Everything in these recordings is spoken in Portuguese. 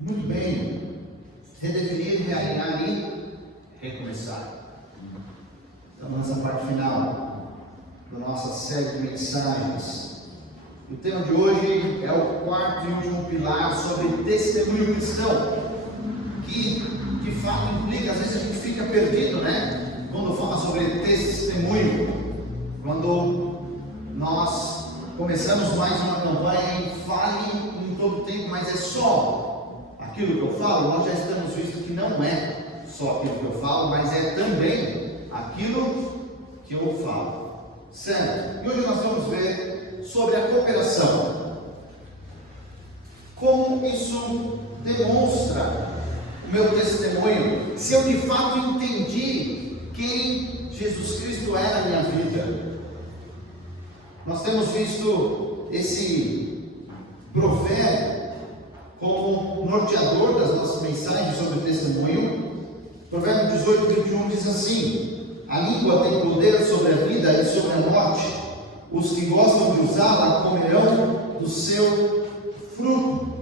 Muito bem. Redefinir, realinhar e recomeçar. Estamos nessa parte final da nossa série de mensagens. O tema de hoje é o quarto e último pilar sobre testemunho cristão, que de fato implica, às vezes a gente fica perdido, né? Quando fala sobre testemunho, quando nós começamos mais uma campanha em fale em todo tempo, mas é só aquilo que eu falo. Nós já estamos visto que não é só aquilo que eu falo, mas é também aquilo que eu falo, certo? E hoje nós vamos ver sobre a cooperação, como isso demonstra o meu testemunho, se eu de fato entendi quem Jesus Cristo é na minha vida. Nós temos visto esse provérbio como norteador das nossas mensagens sobre o testemunho. Provérbio 18:21 diz assim: a língua tem poder sobre a vida e sobre a morte, os que gostam de usá-la comerão do seu fruto.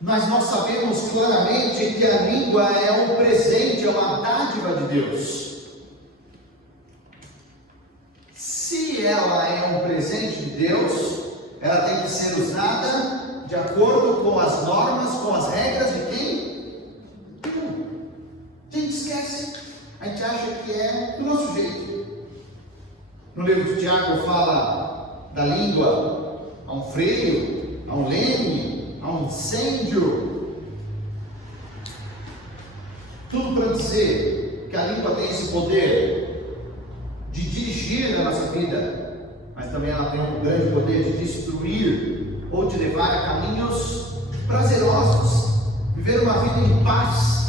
Mas nós sabemos claramente que a língua é um presente, é uma dádiva de Deus. Se ela é um presente de Deus, ela tem que ser usada de acordo com as normas, com as regras de quem? A gente esquece, a gente acha que é do nosso jeito. No livro de Tiago fala da língua, há um freio, há um leme, há um incêndio. Tudo para dizer que a língua tem esse poder de dirigir a nossa vida, mas também ela tem um grande poder de destruir ou de levar a caminhos prazerosos, viver uma vida em paz.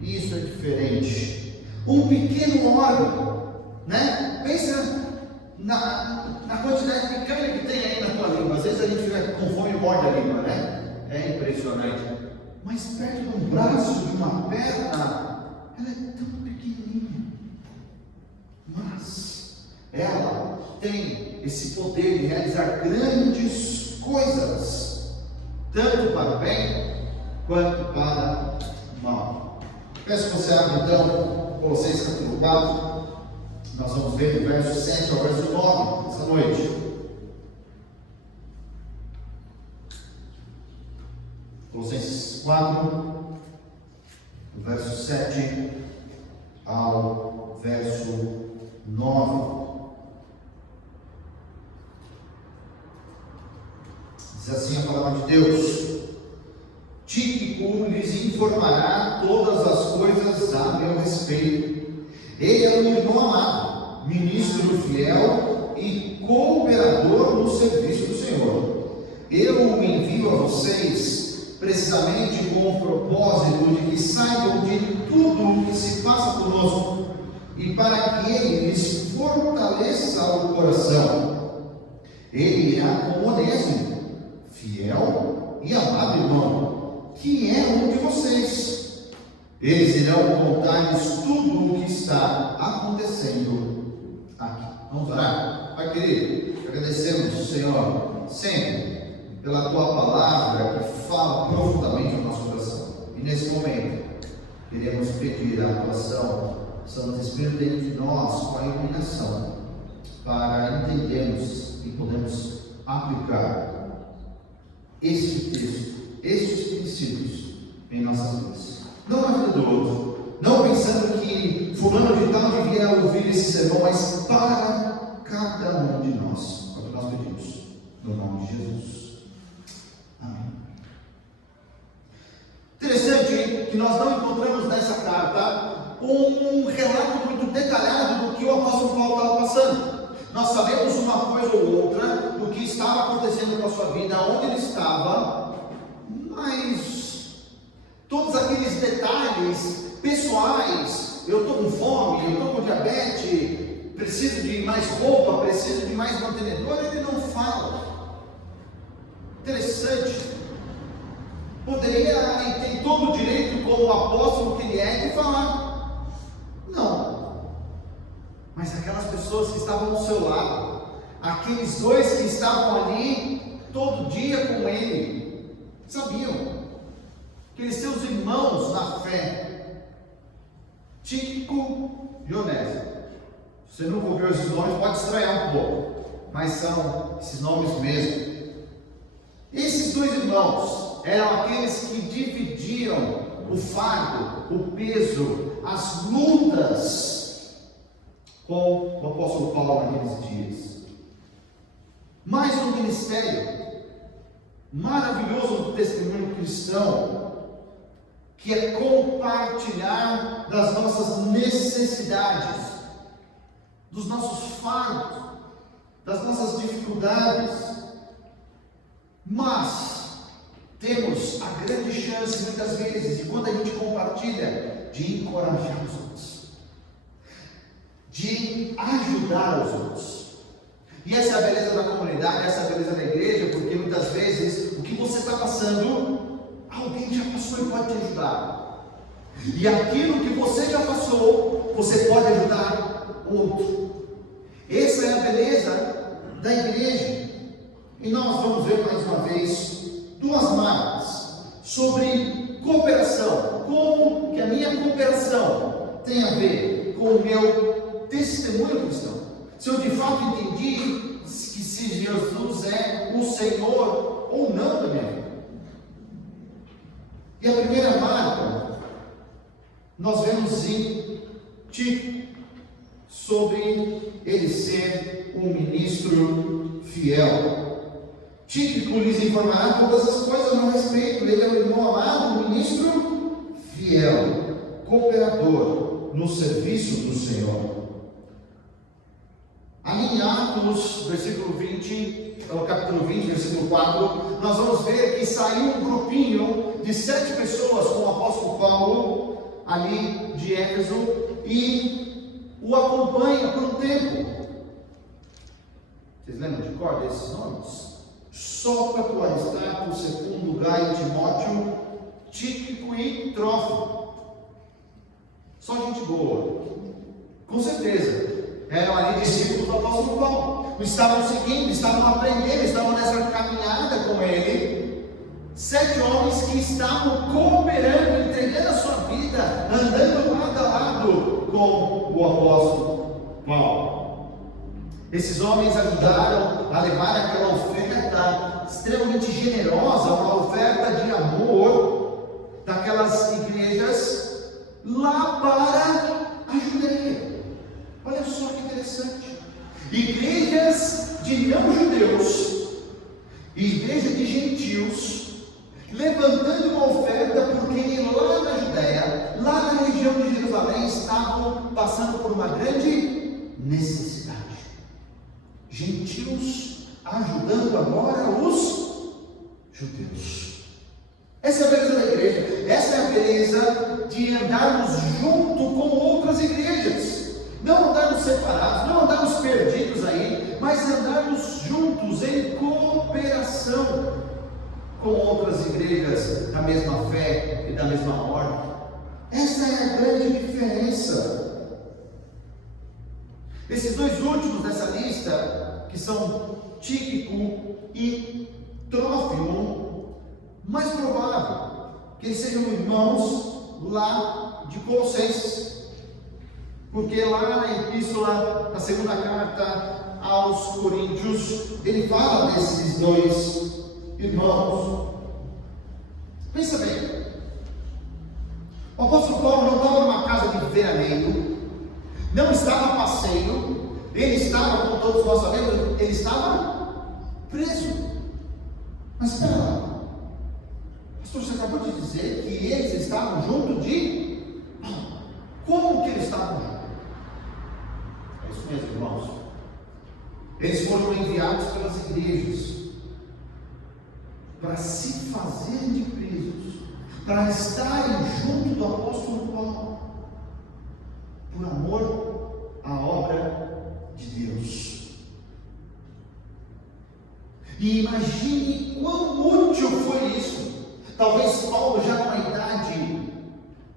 Isso é diferente. Um pequeno órgão, né? Pensa na quantidade de carne que tem aí na tua língua. Às vezes a gente fica com fome e morde a língua, né? É impressionante. Mas perto de um braço, de uma perna, ela é tão pequenininha. Mas ela tem esse poder de realizar grandes coisas, tanto para o bem quanto para o mal. Peço que você abra então Colossenses capítulo 4. Nós vamos ver do verso 7 ao verso 9 essa noite. Colossenses 4, do verso 7 ao verso 9. Diz assim a palavra de Deus: Tíquico lhes informará todas as coisas a meu respeito. Ele é um irmão amado, ministro fiel e cooperador no serviço do Senhor. Eu o envio a vocês precisamente com o propósito de que saibam de tudo o que se passa conosco e para que ele lhes fortaleça o coração. Ele irá com Onésimo, fiel e amado irmão, que é um de vocês. Eles irão contar-lhes tudo o que está acontecendo aqui. Vamos orar? Pai querido, agradecemos, Senhor, sempre pela Tua palavra que fala profundamente no nosso coração. E nesse momento, queremos pedir a atuação Santo Espírito dentro de nós com a iluminação, para entendermos e podermos aplicar este texto, estes princípios em nossas vidas. Não na vida do outro, não pensando que fulano de tal devia ouvir esse sermão, mas para cada um de nós. É o que nós pedimos, no nome de Jesus. Amém. Interessante que nós não encontramos nessa carta um relato muito detalhado do que o apóstolo Paulo estava passando. Nós sabemos uma coisa ou outra do que estava acontecendo com a sua vida, onde ele estava, mas todos aqueles detalhes pessoais, eu estou com fome, eu estou com diabetes, preciso de mais roupa, preciso de mais mantenedor, ele não fala. Interessante. Poderia, tem todo o direito, como apóstolo que ele é, de falar. Não. Mas aquelas pessoas que estavam ao seu lado, aqueles dois que estavam ali todo dia com ele, sabiam que eles seus irmãos na fé, Tíquico e Onésimo. Se você nunca ouviu esses nomes, pode estranhar um pouco, mas são esses nomes mesmo. Esses dois irmãos eram aqueles que dividiam o fardo, o peso, as lutas com o apóstolo Paulo naqueles dias. Mas no ministério maravilhoso do testemunho cristão, que é compartilhar das nossas necessidades, dos nossos fardos, das nossas dificuldades, mas temos a grande chance muitas vezes de, quando a gente compartilha, de encorajar os outros, de ajudar os outros. E essa é a beleza da comunidade, essa é a beleza da igreja, porque muitas vezes o que você está passando, alguém já passou e pode te ajudar. E aquilo que você já passou, você pode ajudar outro. Essa é a beleza da igreja. E nós vamos ver mais uma vez duas marcas sobre cooperação. Como que a minha cooperação tem a ver com o meu testemunho cristão? Se eu de fato entendi que se Jesus é o Senhor ou não da minha vida. E a primeira marca nós vemos em Tito, sobre ele ser um ministro fiel. Tíquico lhes informará todas as coisas a meu respeito. Ele é o irmão amado, um ministro fiel, cooperador no serviço do Senhor. Ali em Atos, capítulo 20, versículo 4, nós vamos ver que saiu um grupinho de 7 pessoas com o apóstolo Paulo, ali de Éfeso, e o acompanha por um tempo. Vocês lembram de cor desses nomes? Sócrates, Aristarco, Segundo, Gaio, Timóteo, Tíquico e Trófimo. Só gente boa, com certeza. Eram ali discípulos do apóstolo Paulo, estavam seguindo, estavam aprendendo, estavam nessa caminhada com ele. 7 homens que estavam cooperando, entregando a sua vida, andando lado a lado com o apóstolo Paulo. Esses homens ajudaram a levar aquela oferta extremamente generosa, uma oferta de amor daquelas igrejas lá para a Judeia. Olha só que interessante. Igrejas de não-judeus, igreja de gentios, levantando uma oferta, porque lá na Judeia, lá na região de Jerusalém, estavam passando por uma grande necessidade. Gentios ajudando agora os judeus. Essa é a beleza da igreja. Essa é a beleza de andarmos junto com outras igrejas. Não andarmos separados, não andarmos perdidos aí, mas andarmos juntos em cooperação com outras igrejas da mesma fé e da mesma ordem. Essa é a grande diferença. Esses dois últimos dessa lista, que são Tíquico e Trófimo, mais provável que eles sejam irmãos lá de Colossenses. Porque lá na epístola, na segunda carta aos Coríntios, ele fala desses dois irmãos. Pensa bem, o apóstolo Paulo não estava numa casa de veraneio, não estava a passeio, ele estava, como todos nós sabemos, ele estava preso. Mas espera lá, pastor, você acabou de dizer que eles estavam junto de... Como que eles estavam juntos? É isso mesmo, irmãos. Eles foram enviados pelas igrejas para se fazerem de presos, para estarem junto do apóstolo Paulo, por amor à obra de Deus. E imagine quão útil foi isso. Talvez Paulo, já numa idade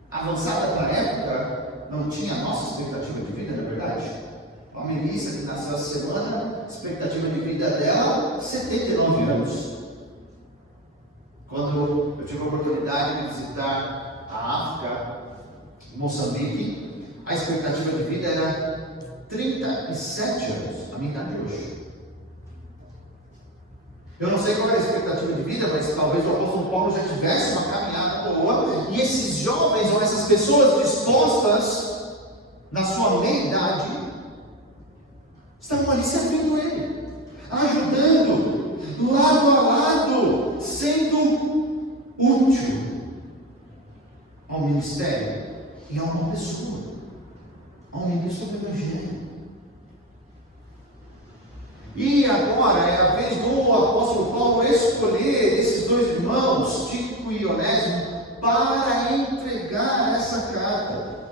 avançada para a época, não tinha a nossa expectativa de vida, na verdade. A Melissa, que nasceu essa semana, a expectativa de vida dela, 79 anos. Quando eu tive a oportunidade de visitar a África, Moçambique, a expectativa de vida era 37 anos, a minha idade hoje. Eu não sei qual é a expectativa de vida, mas talvez o apóstolo Paulo já tivesse uma caminhada boa, e esses jovens ou essas pessoas dispostas na sua meia-idade estavam ali servindo ele, ajudando, lado a lado, sendo útil ao ministério e a uma pessoa, ao ministro do Evangelho. E agora é a vez do apóstolo Paulo escolher esses dois irmãos, Tíquico e Onésimo, para entregar essa carta.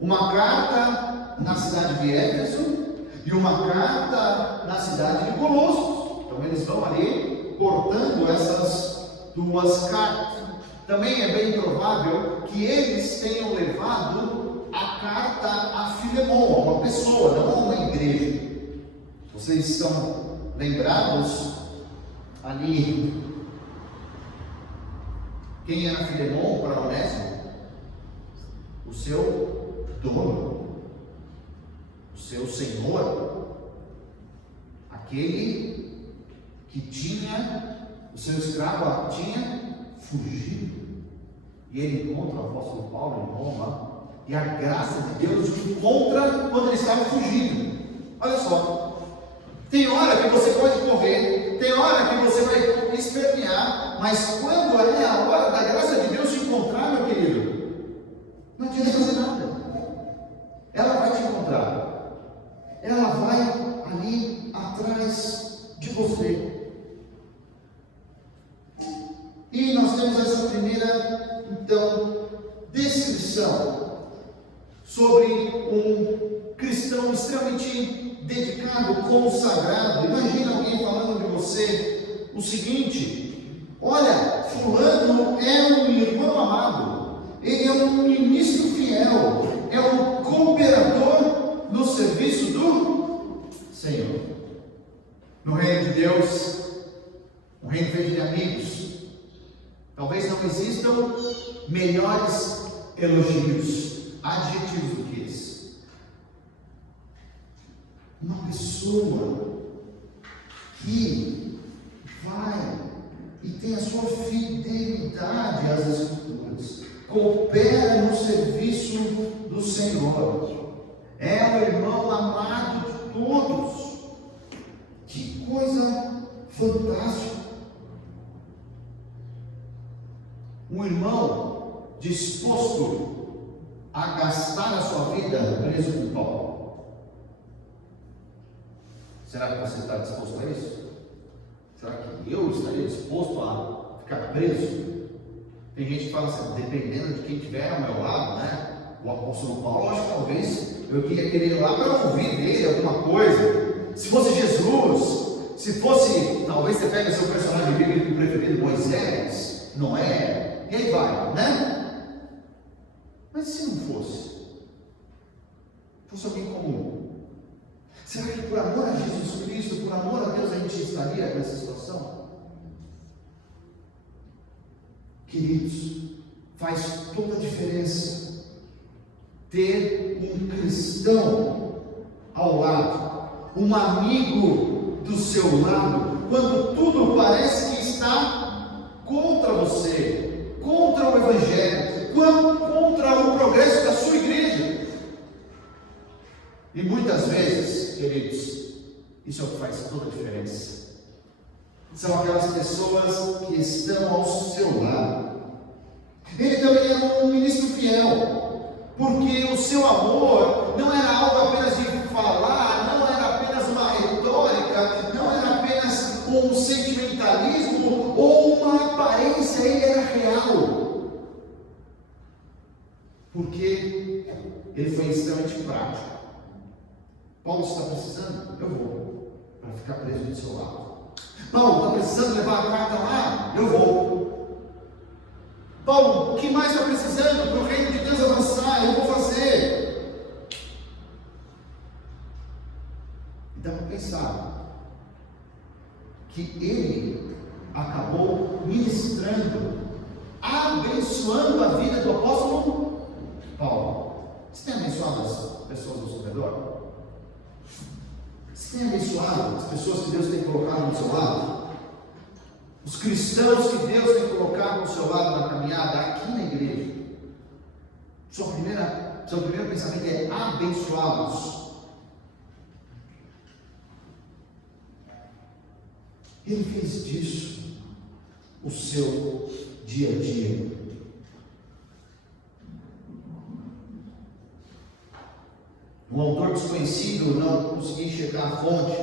Uma carta na cidade de Éfeso e uma carta na cidade de Colossos. Então eles vão ali portando essas duas cartas. Também é bem provável que eles tenham levado a carta a Filemon, uma pessoa, não uma igreja. Vocês estão lembrados ali quem era Filemon para Onésimo? O seu dono, o seu senhor, aquele que tinha, o seu escravo tinha fugido. E ele encontra o apóstolo Paulo em Roma, e a graça de Deus o encontra quando ele estava fugindo. Olha só. Tem hora que você pode correr, tem hora que você vai espernear, mas quando é a hora da graça de Deus te encontrar, meu querido, não adianta fazer nada. Ela vai te encontrar, ela vai ali atrás de você. E nós temos essa primeira, então, descrição sobre um cristão extremamente dedicado, consagrado. Imagina alguém falando de você o seguinte: olha, fulano é um irmão amado, ele é um ministro fiel, é um cooperador no serviço do Senhor. No reino de Deus, um reino feito de amigos, talvez não existam melhores elogios, adjetivos do que esse. Uma pessoa que vai e tem a sua fidelidade às Escrituras, coopera no serviço do Senhor, é o irmão amado de todos. Que coisa fantástica! Um irmão disposto a gastar a sua vida preso com Paulo. Será que você está disposto a isso? Será que eu estaria disposto a ficar preso? Tem gente que fala assim, dependendo de quem estiver ao meu lado, né? O apóstolo Paulo, acho que talvez eu queria querer ir lá para ouvir dele alguma coisa. Se fosse Jesus, se fosse, talvez você pega seu personagem bíblico preferido, Moisés, Noé, e aí vai, né? Mas se não fosse alguém comum, será que por amor a Jesus Cristo, por amor a Deus, a gente estaria nessa situação? Queridos, faz toda a diferença ter um cristão ao lado, um amigo do seu lado, quando tudo parece que está contra você, contra o Evangelho, contra o progresso da sua igreja. E muitas vezes, queridos, isso é o que faz toda a diferença. São aquelas pessoas que estão ao seu lado. Ele também era um ministro fiel, porque o seu amor não era algo apenas de falar, não era apenas uma retórica, não era apenas um sentimentalismo ou uma aparência, ele era real. Porque ele foi extremamente prático. Paulo está precisando? Eu vou, para ficar preso do seu lado. Paulo está precisando levar a carta lá? Eu vou. Paulo, o que mais está precisando para o reino de Deus avançar? Eu vou fazer. Então, pensar que ele acabou ministrando, abençoando a vida do apóstolo Paulo. Você tem abençoado as pessoas ao seu redor? Você tem abençoado as pessoas que Deus tem colocado do seu lado? Os cristãos que Deus tem colocado do seu lado na caminhada, aqui na igreja? Seu primeiro pensamento é abençoá-los. Ele fez disso o seu dia a dia. Um autor desconhecido, não consegui chegar à fonte,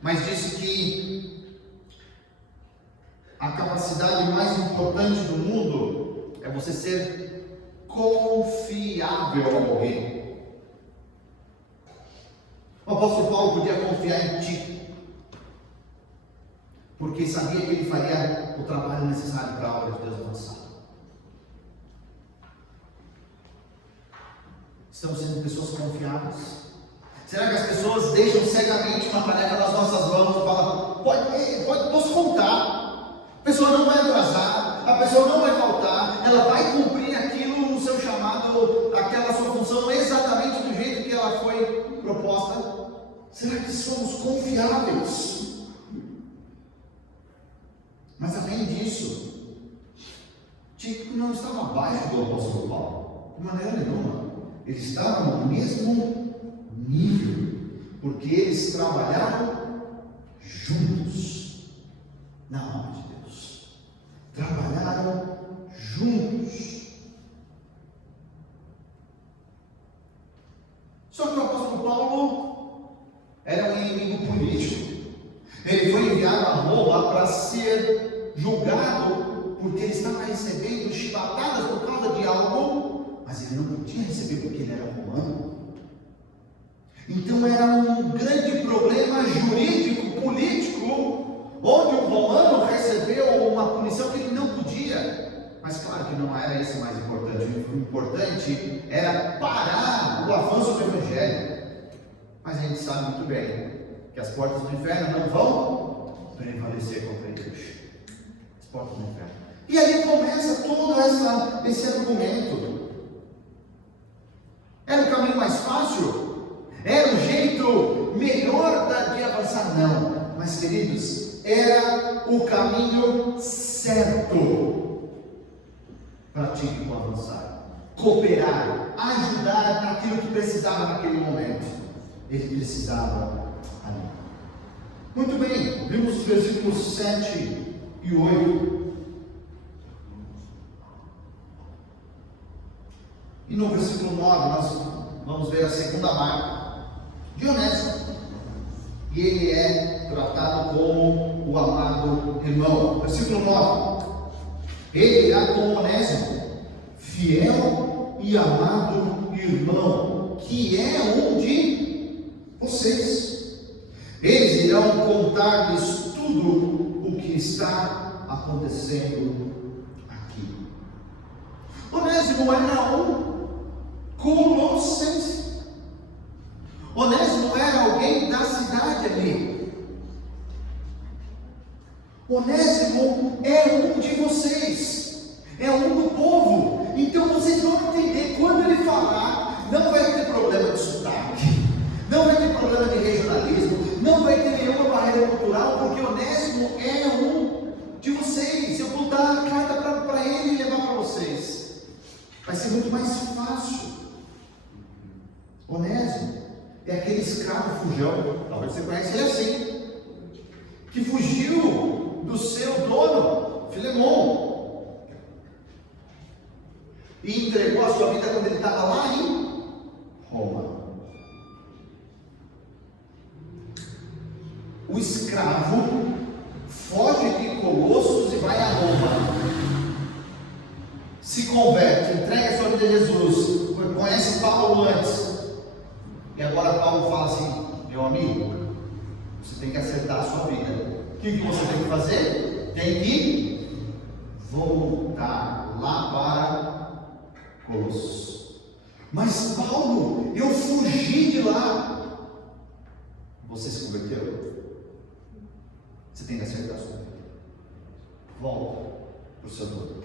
mas disse que a capacidade mais importante do mundo é você ser confiável a alguém. O apóstolo Paulo podia confiar em Tito, porque sabia que ele faria o trabalho necessário para a obra de Deus avançar. Estamos sendo pessoas confiáveis? Será que as pessoas deixam cegamente uma tarefa nas nossas mãos e falam, posso contar, a pessoa não vai atrasar, a pessoa não vai faltar, ela vai cumprir aquilo no seu chamado, aquela sua função exatamente do jeito que ela foi proposta? Será que somos confiáveis? Mas além disso, Tito não estava abaixo do apóstolo Paulo, de maneira nenhuma. Eles estavam no mesmo nível, porque eles trabalharam juntos na obra de Deus. Trabalharam juntos. Só que o apóstolo Paulo era um inimigo político. Ele foi enviado a Roma para ser julgado, porque ele estava recebendo chibatadas por causa de algo, mas ele não podia receber porque ele era romano. Então era um grande problema jurídico, político, onde o romano recebeu uma punição que ele não podia. Mas claro que não era isso o mais importante. O importante era parar o avanço do Evangelho. Mas a gente sabe muito bem que as portas do inferno não vão prevalecer contra a igreja. As portas do inferno. E aí começa todo esse argumento. Era o caminho mais fácil? Era o jeito melhor de avançar? Não. Mas, queridos, era o caminho certo para Tíquico avançar, cooperar, ajudar naquilo que precisava naquele momento. Ele precisava ali. Muito bem, vimos os versículos 7 e 8. E no versículo 9 nós vamos ver a segunda marca de Onésimo. E ele é tratado como o amado irmão. Versículo 9. Ele irá com Onésimo, fiel e amado irmão, que é um de vocês. Eles irão contar-lhes tudo o que está acontecendo aqui. Onésimo era um colossense. Onésimo era alguém da cidade ali. Onésimo é um de vocês, é um do povo. Então vocês vão entender, quando ele falar, não vai ter problema de sotaque, não vai ter problema de regionalismo, não vai ter nenhuma barreira cultural, porque Onésimo é um de vocês. Eu vou dar a carta para ele e levar para vocês. Vai ser muito mais fácil. Onésimo é aquele escravo fujão, talvez você conheça ele assim, que fugiu do seu dono, Filemon, e entregou a sua vida quando ele estava lá em Roma. O escravo foge de Colossos e vai a Roma, se converte, entrega a sua vida a Jesus, conhece Paulo antes, e agora Paulo fala assim: meu amigo, você tem que acertar a sua vida. O que você tem que fazer? Tem que voltar lá para Colossos. Mas Paulo, eu fugi de lá. Você se converteu? Você tem que acertar a sua vida. volta para o seu dono.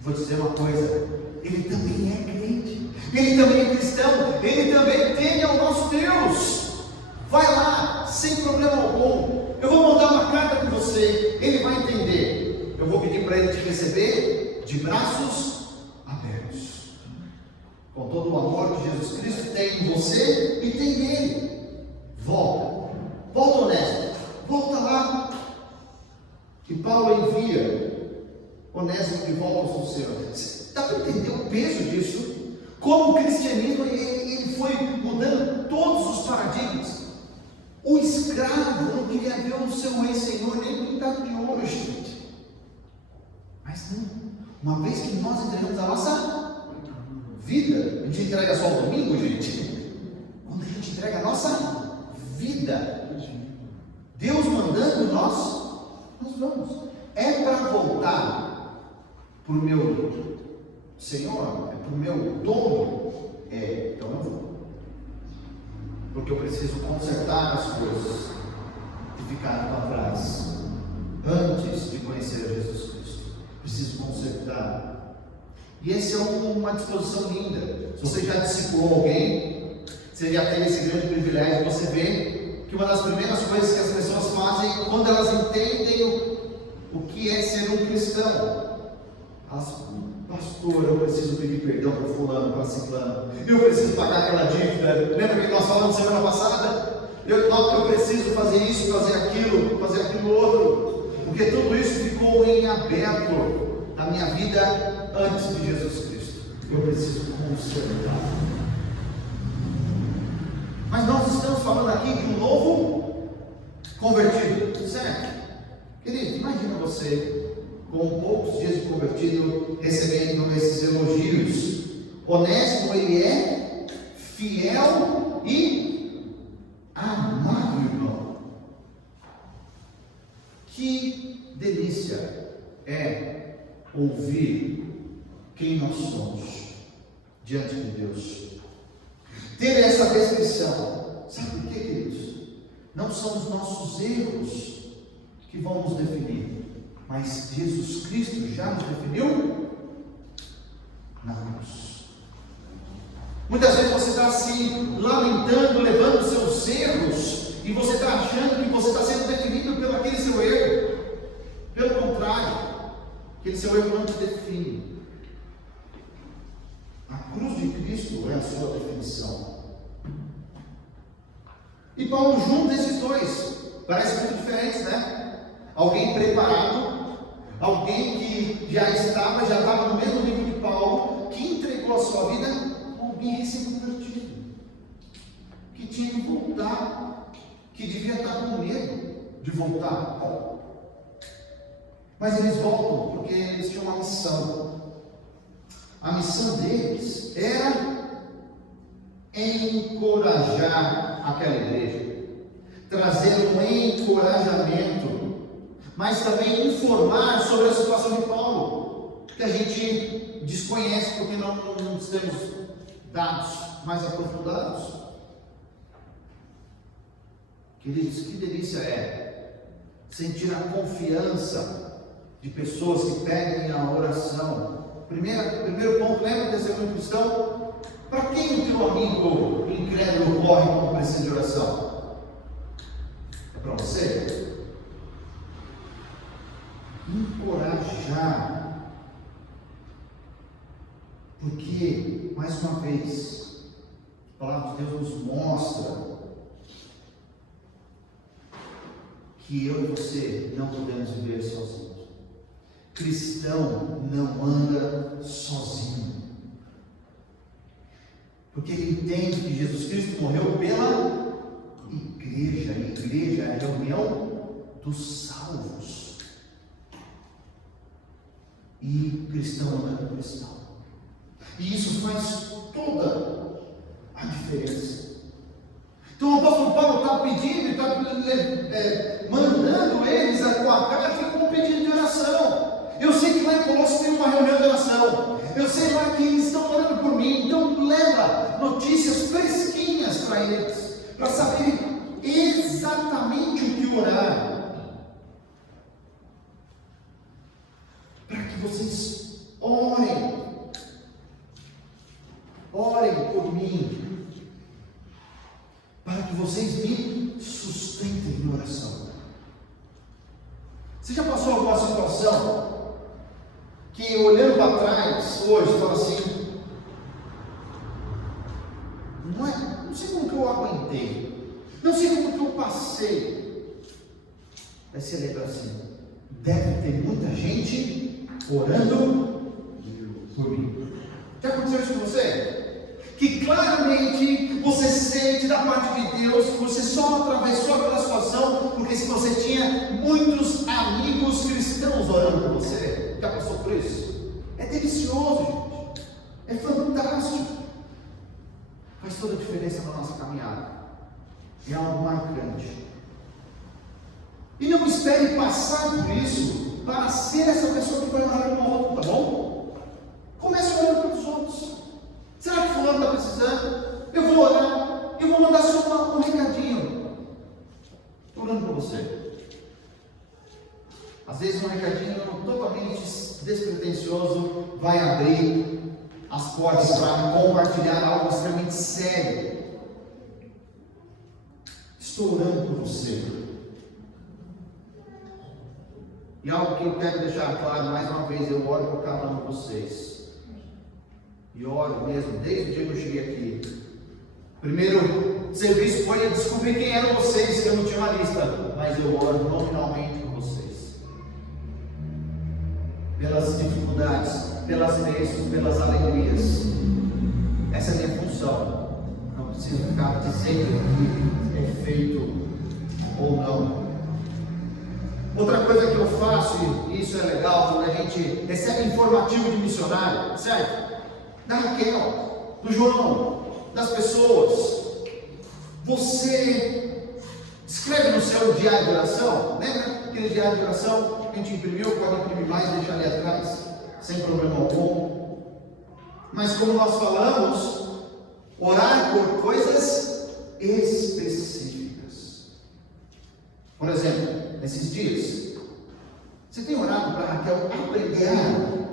Vou dizer uma coisa, ele também é crente, ele também é cristão, ele também teme ao nosso Deus. Vai lá, sem problema algum. Eu vou mandar uma carta para você, ele vai entender. Eu vou pedir para ele te receber de braços abertos, com todo o amor que Jesus Cristo tem em você e tem nele. Volta, Onésimo, volta lá. E Paulo envia Onésimo de volta ao seu Senhor. Dá para entender o peso disso? Como o cristianismo ele foi mudando todos os paradigmas. O escravo não queria ver o seu ex-senhor nem pintado de ouro, gente. Mas não. Uma vez que nós entregamos a nossa vida, a gente entrega só o domingo, gente? Quando a gente entrega a nossa vida, Deus mandando nós vamos. É para voltar para o meu Senhor? É para o meu dono? Então eu vou. Porque eu preciso consertar as coisas que ficaram para trás antes de conhecer Jesus Cristo. Preciso consertar. E essa é uma disposição linda. Se você já discipulou alguém, você já tem esse grande privilégio. Você vê que uma das primeiras coisas que as pessoas fazem quando elas entendem o que é ser um cristão, elas, pastor, eu preciso pedir perdão para fulano, para ciclano, eu preciso pagar aquela dívida. Lembra que nós falamos semana passada? Eu preciso fazer isso, fazer aquilo outro, porque tudo isso ficou em aberto na minha vida antes de Jesus Cristo. Eu preciso consertar. Mas nós estamos falando aqui de um novo convertido, certo? Querido, imagina você com poucos dias de convertido recebendo esses elogios. Onésimo, ele é fiel e amado, irmão. Que delícia é ouvir quem nós somos diante de Deus. Ter essa descrição. Sabe por quê, queridos? Não são os nossos erros que vão nos definir, mas Jesus Cristo já nos definiu na cruz. Muitas vezes você está se lamentando, levando os seus erros, e você está achando que você está sendo definido pelo aquele seu erro. Pelo contrário, aquele seu erro não te define. A cruz de Cristo é a sua definição. E Paulo junta esses dois. Parece muito diferentes, né? Alguém preparado, alguém que já estava no mesmo nível de Paulo, que entregou a sua vida, alguém recém-convertido, que tinha que voltar, que devia estar com medo de voltar. Mas eles voltam porque eles tinham uma missão. A missão deles era encorajar aquela igreja, trazer um encorajamento, mas também informar sobre a situação de Paulo, que a gente desconhece porque não temos dados mais aprofundados. Queridos, que delícia é sentir a confiança de pessoas que pedem a oração. Primeiro ponto, lembra de ser um cristão? Para quem o teu amigo incrédulo corre quando precisa de oração? É para você? Encorajar, porque, mais uma vez, a palavra de Deus nos mostra que eu e você não podemos viver sozinhos. Cristão não anda sozinho, porque ele entende que Jesus Cristo morreu pela igreja. A igreja é a reunião dos salvos. E cristão anda com cristão. E isso faz toda a diferença. Então o apóstolo Paulo está pedindo, está mandando eles com a carta com um pedido de oração. Eu sei que lá em Colossos tem uma reunião de oração. Eu sei lá que eles estão orando por mim. Então leva notícias fresquinhas para eles, para saberem exatamente o que orar. orem por mim, para que vocês me sustentem em oração. Você já passou alguma situação que, olhando para trás, hoje, fala assim, não sei como que eu aguentei, não sei como que eu passei. Aí você lembra assim, deve ter muita gente orando por mim. Já aconteceu isso com você? Que claramente você sente da parte de Deus que você só atravessou aquela situação porque se você tinha muitos amigos cristãos orando por você. Já passou por isso? É delicioso, gente. É fantástico. Faz toda a diferença na nossa caminhada. É algo marcante. E não espere passar por isso para ser essa pessoa que vai orar com o outro, tá bom? Comece orando pelos outros. Será que fulano está precisando? Eu vou orar, eu vou mandar só um recadinho. Estou orando por você. Às vezes um recadinho totalmente despretensioso vai abrir as portas para compartilhar algo extremamente sério. Estou orando por você. E algo que eu quero deixar claro mais uma vez, eu oro por cada um de vocês. E oro mesmo, desde o dia que eu cheguei aqui. Primeiro serviço foi descobrir quem eram vocês, que eu não tinha uma lista. Mas eu oro nominalmente por vocês. Pelas dificuldades, pelas bênçãos, pelas alegrias. Essa é a minha função. Não preciso ficar dizendo que é feito ou não. Outra coisa que eu faço, e isso é legal, quando a gente recebe informativo de missionário, certo? Da Raquel, do João, das pessoas. Você escreve no seu diário de oração, lembra aquele diário de oração que a gente imprimiu? Pode imprimir mais e deixar ali atrás, sem problema algum. Mas como nós falamos, orar por coisas específicas. Por exemplo, nesses dias, você tem orado para a Raquel aprender a orar?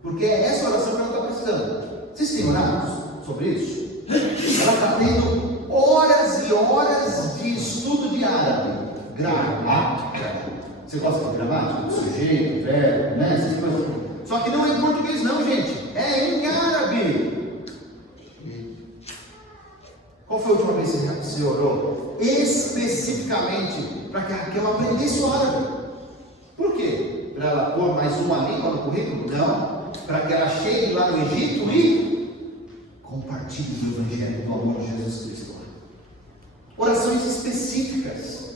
Porque é essa oração que ela está precisando. Vocês têm orado sobre isso? Ela está tendo horas e horas de estudo de árabe, gramática. Você gosta de gramática? Sujeito, verbo, né? Essas coisas. Só que não é em português não, gente. É em árabe. Qual foi a última vez que você orou especificamente para que a Raquel aprendesse o árabe? Por quê? Para ela pôr mais uma língua no currículo? Não. Para que ela chegue lá no Egito e compartilhe o Evangelho do amor de Jesus Cristo. Orações específicas.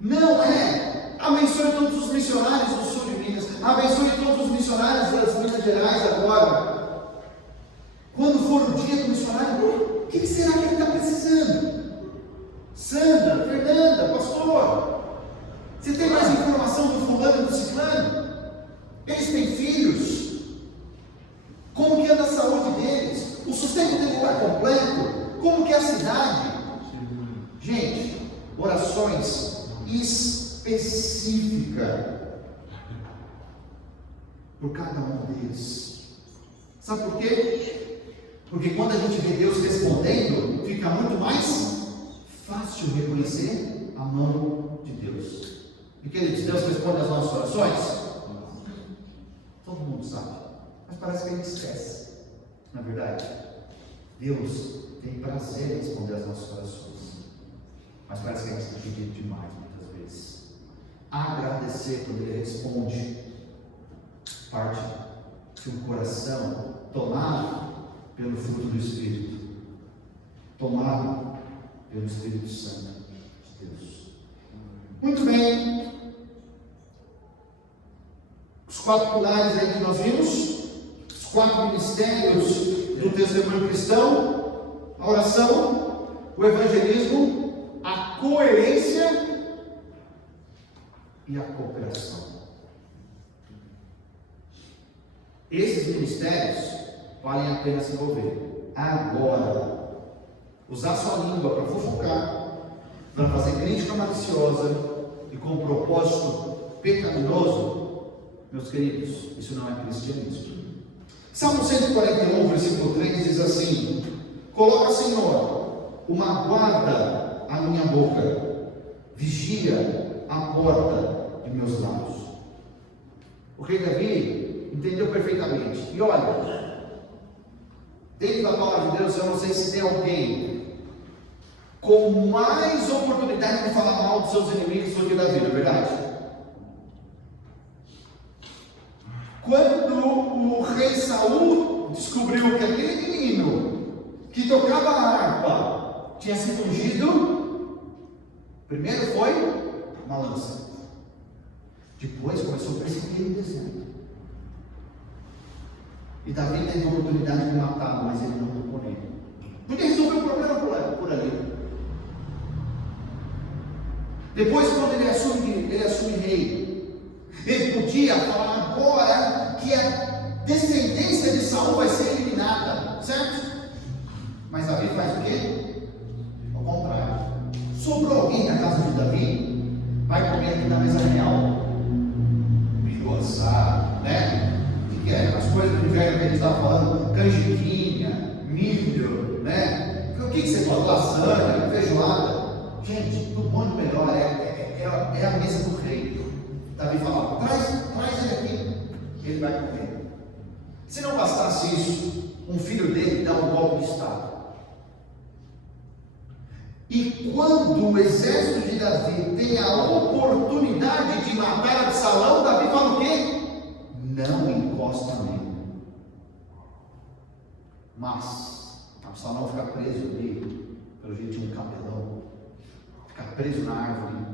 Não é abençoe todos os missionários do sul de Minas, abençoe todos os missionários das Minas Gerais agora. Quando for o dia do missionário, o que será que ele está precisando? Sandra, Fernanda, pastor, você tem mais informação do fulano e do ciclano? Eles têm filhos? Como que anda a saúde deles? O sustento dele está completo? Como que é a cidade? Gente, orações específicas por cada um deles. Sabe por quê? Porque quando a gente vê Deus respondendo, fica muito mais fácil reconhecer a mão de Deus. E queridos, Deus responde às nossas orações? Todo mundo sabe. Mas parece que a gente esquece. Na verdade, Deus tem prazer em responder às nossas orações. Mas parece que a gente está pedindo demais muitas vezes. Agradecer quando Ele responde parte de um coração tomado pelo fruto do Espírito, tomado pelo Espírito Santo de Deus. Muito bem. Os 4 pilares aí que nós vimos, os 4 ministérios do testemunho cristão: a oração, o evangelismo, a coerência e a cooperação. Esses ministérios valem a pena se envolver. Agora, usar sua língua para fofocar, para fazer crítica maliciosa e com propósito pecaminoso, meus queridos, isso não é cristianismo. Salmo 141, versículo 3 diz assim: Coloca, Senhor, uma guarda à minha boca, vigia a porta de meus lábios. O rei Davi entendeu perfeitamente. E olha, dentro da palavra de Deus, eu não sei se tem alguém com mais oportunidade de falar mal dos seus inimigos do que Davi, não é verdade? Quando o rei Saul descobriu que aquele menino que tocava a harpa tinha sido ungido, primeiro foi uma lança, depois começou a perseguir no deserto. E Davi teve a oportunidade de matá-lo, mas ele não tocou nele. Podia resolver o problema por ali. Depois, quando ele assume rei, ele podia falar agora que a descendência de Saul vai ser eliminada, certo? Mas Davi faz o quê? Ao contrário. Sobrou alguém da casa de Davi? Vai comer aqui na mesa real. Milho assado, né? O que é? As coisas do inverno que ele estava falando, canjiquinha, milho, né? O que você gosta? Lasanha, feijoada. Gente, do bom e do melhor é a mesa do rei. Davi falava, traz ele aqui, ele vai comer. Se não bastasse isso, um filho dele dá um golpe de estado. E quando o exército de Davi tem a oportunidade de matar Absalão, Davi fala o quê? Não encosta nele. Mas Absalão fica preso ali, pelo jeito de um cabelão, fica preso na árvore,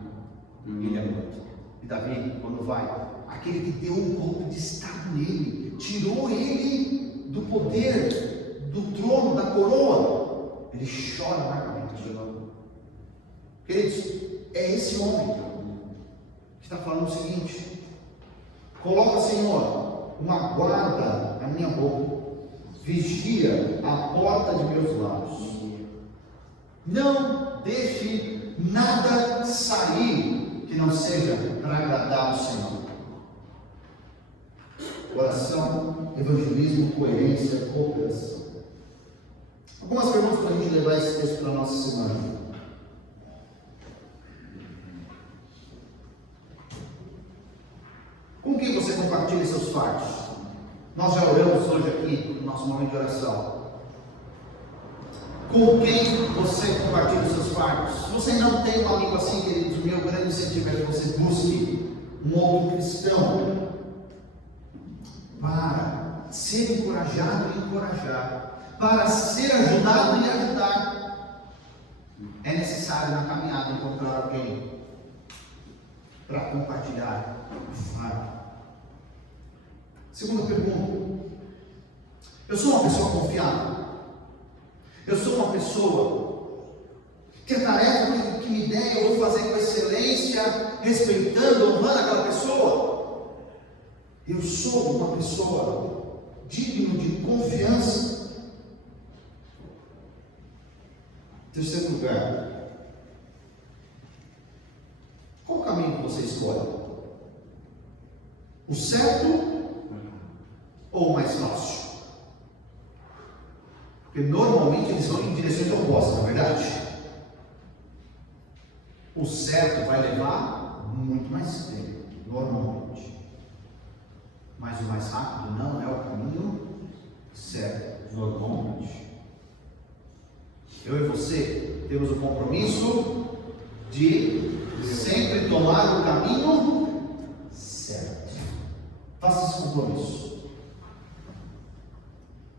e ele é morto. E Davi, quando vai, aquele que deu um golpe de estado nele, tirou ele do poder, do trono, da coroa, ele chora amargamente. Queridos, é esse homem que está falando o seguinte: coloca, Senhor, uma guarda na minha boca, vigia a porta de meus lábios, não deixe nada sair que não seja para agradar o Senhor. Oração, evangelismo, coerência, cooperação. Algumas perguntas para a gente levar esse texto para a nossa semana. Com quem você compartilha seus fardos? Nós já oramos hoje aqui no nosso momento de oração. Com quem você compartilha os seus fardos? Se você não tem um amigo assim, queridos, meu grande incentivo é que você busque um outro cristão para ser encorajado e encorajar, para ser ajudado e ajudar. É necessário na caminhada encontrar alguém para compartilhar o fardo. Segunda pergunta: eu sou uma pessoa confiável? Eu sou uma pessoa que a tarefa que me der eu vou fazer com excelência, respeitando, honrando aquela pessoa? Eu sou uma pessoa digna de confiança? Terceiro lugar, qual o caminho que você escolhe? O certo ou o mais fácil? Porque normalmente eles vão em direções opostas, não é verdade? O certo vai levar muito mais tempo, normalmente. Mas o mais rápido não é o caminho certo, normalmente. Eu e você temos o compromisso de sempre tomar o caminho certo. Faça esse compromisso.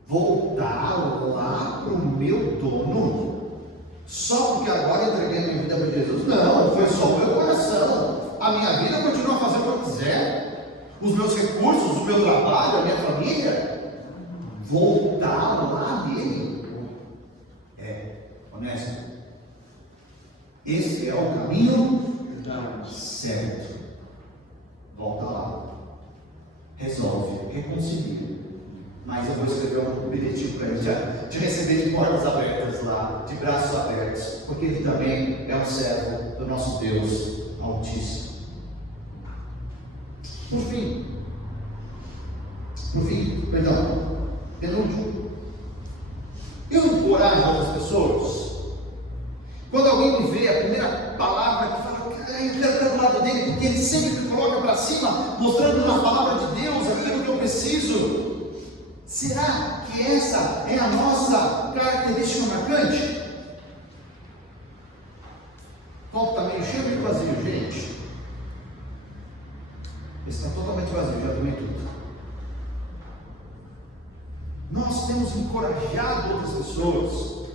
Voltar lá para o meu dono, só porque agora entreguei minha vida para Jesus? Não, foi só o meu coração. A minha vida continua fazendo o que eu quiser. Os meus recursos, o meu trabalho, a minha família. Voltar lá nele. Honesto. Esse é o caminho certo. Volta lá. Resolve, reconcilia. Mas eu vou escrever um bilhetinho para ele de receber de portas abertas lá, de braços abertos, porque ele também é um servo do nosso Deus Altíssimo. Por fim, penúltimo, eu encoraja outras pessoas? Quando alguém me vê, a primeira palavra que fala, eu quero estar do lado dele, porque ele sempre me coloca para cima, mostrando na palavra de Deus aquilo que eu preciso. Será que essa é a nossa característica marcante? O copo está meio cheio ou meio vazio, gente? Esse está totalmente vazio, já tomei tudo. Nós temos encorajado outras pessoas.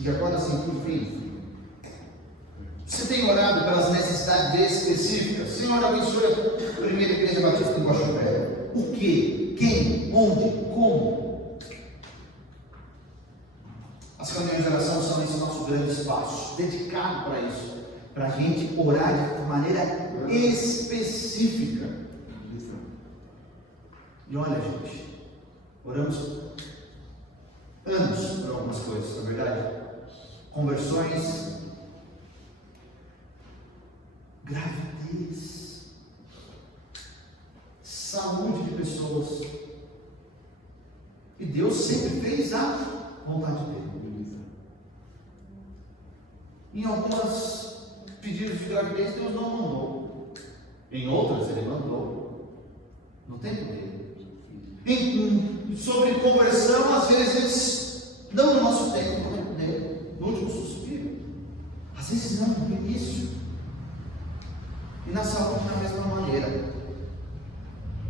E agora assim, por fim, você tem orado pelas necessidades específicas? Senhor, abençoe a primeira igreja batista em Guaxupé. O que? Quem? Onde? Como? As reuniões de oração são esse nosso grande espaço, dedicado para isso, para a gente orar de maneira específica. E olha, gente, oramos anos por algumas coisas, na verdade. Conversões, gravidez, saúde de pessoas. E Deus sempre fez a vontade dele. Em algumas pedidos de gravidez, Deus não mandou. Em outras, Ele mandou. No tempo dele. Sobre conversão, às vezes, não no nosso tempo, no tempo dele, no último suspiro. Às vezes não, no início. E na saúde, da mesma maneira.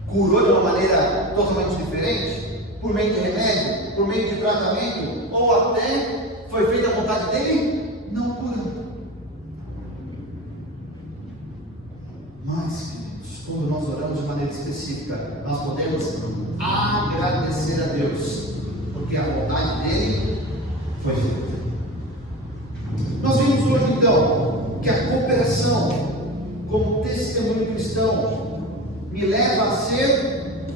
Curou de uma maneira totalmente diferente, por meio de remédio, por meio de tratamento, ou até foi feita a vontade dele, não curando. Mas, queridos, quando nós oramos de maneira específica, nós podemos agradecer a Deus, porque a vontade dele foi feita. Nós vimos hoje então que a cooperação como testemunho cristão me leva a ser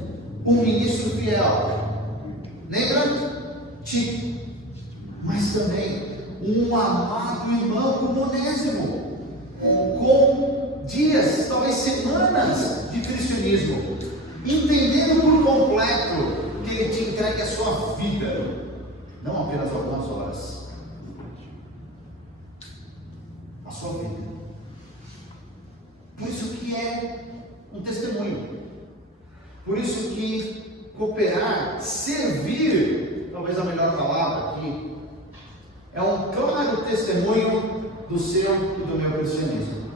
um ministro fiel. Lembra? Tito. Mas também um amado irmão como Onésimo, com dias, talvez semanas de cristianismo, entendendo por completo que ele te entrega a sua vida, não apenas algumas horas, a sua vida. Por isso que é um testemunho. Por isso que cooperar, servir, talvez a melhor palavra aqui, é um claro testemunho do seu e do meu cristianismo.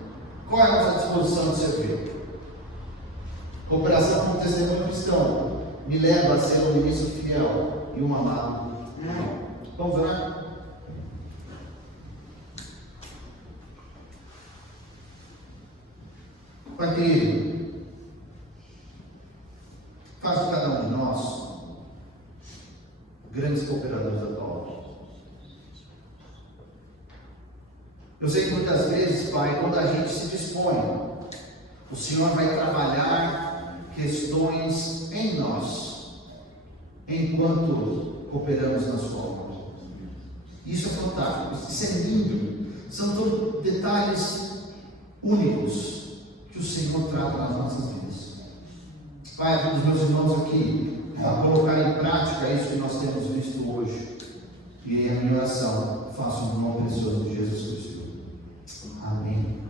Qual é a nossa disposição de servir? Cooperação como testemunho cristão me leva a ser um ministro fiel e um amado. Vamos orar? Pai querido, faz de cada um de nós grandes cooperadores da tua obra. Eu sei que muitas vezes, Pai, quando a gente se dispõe, o Senhor vai trabalhar questões em nós, enquanto cooperamos na sua obra. Isso é fantástico, isso é lindo, são todos detalhes únicos que o Senhor trata nas nossas vidas. Pai, ajuda os meus irmãos aqui a colocar em prática isso que nós temos visto hoje. E a minha oração, faço no nome precioso de Jesus Cristo. Amém.